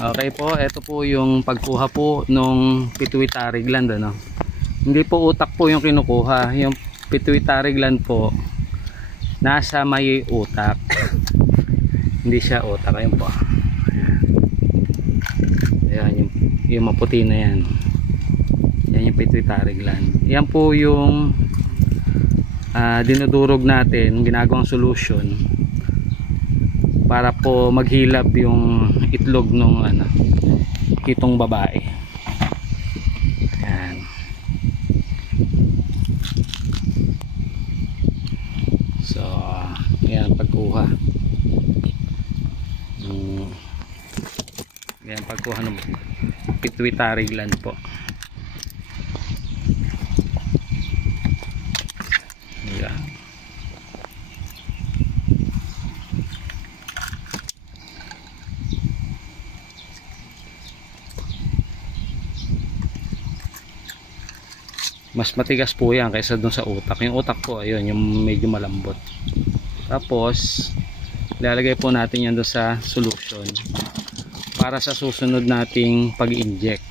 Okay po, ito po yung pagkuha po nung pituitary gland, ano. Hindi po utak po yung kinukuha, yung pituitary gland po nasa may utak. Hindi siya utak, ayun po. Ayan, yung maputi na yan. Yan yung pituitary gland. Yan po yung dinudurog natin, ginagawang solution para po maghilab yung itlog ng itong babae. Ayan. So, ayan pagkuha. Ayan pagkuha ng pituitary gland po. Ayan. Mas matigas po yan kaysa dun sa utak. Yung utak po, ayun, yung medyo malambot. Tapos ilalagay po natin yan dun sa solution para sa susunod nating pag-inject.